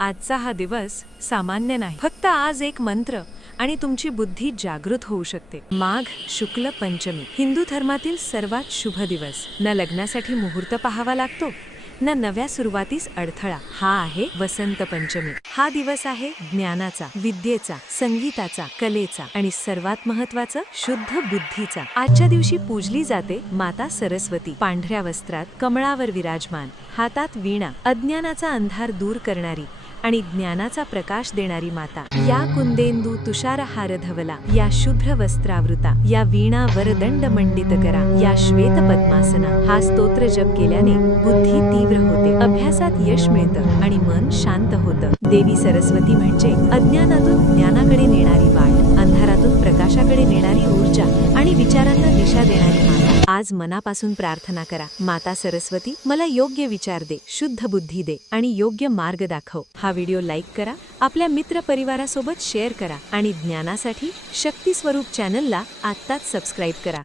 आजचा हा दिवस सामान्य नाही, फक्त आज एक मंत्र आणि तुमची बुद्धी जागृत होऊ शकते। माघ शुक्ल पंचमी हिंदू धर्मातील सर्वात शुभ दिवस। न लग्नासाठी मुहूर्त पाहावा लागतो, न नव्या सुरुवातीस अडथळा। हा आहे वसंत पंचमी। हा दिवस आहे ज्ञानाचा, विद्येचा, संगीताचा, कलेचा आणि सर्वात महत्त्वाचं शुद्ध बुद्धीचा। आजच्या दिवशी पूजली जाते माता सरस्वती, पांढऱ्या वस्त्रात, कमळावर विराजमान, हातात वीणा, अज्ञानाचा अंधार दूर करणारी आणि ज्ञानाचा प्रकाश देणारी माता। या कुंदेंदू तुषारहार धवला, या शुभ्र वस्त्रावृता, या वीणा वरदंड मंडित करा, या श्वेत पद्मासना। हा स्तोत्र जप केल्याने बुद्धी तीव्र होते, अभ्यासात यश मिळतं आणि मन शांत होतं। देवी सरस्वती म्हणजे अज्ञानातून ज्ञानाकडे नेणारी वाट, अंधारातून प्रकाशाकडे नेणारी ऊर्जा आणि विचारांना दिशा देणारी माता। आज मनापासून प्रार्थना करा, माता सरस्वती मला योग्य विचार दे, शुद्ध बुद्धी दे आणि योग्य मार्ग दाखव। हा व्हिडिओ लाईक करा, आपल्या मित्र परिवारासोबत शेअर करा आणि ज्ञानासाठी शक्ती स्वरूप चॅनलला आत्ताच सबस्क्राईब करा।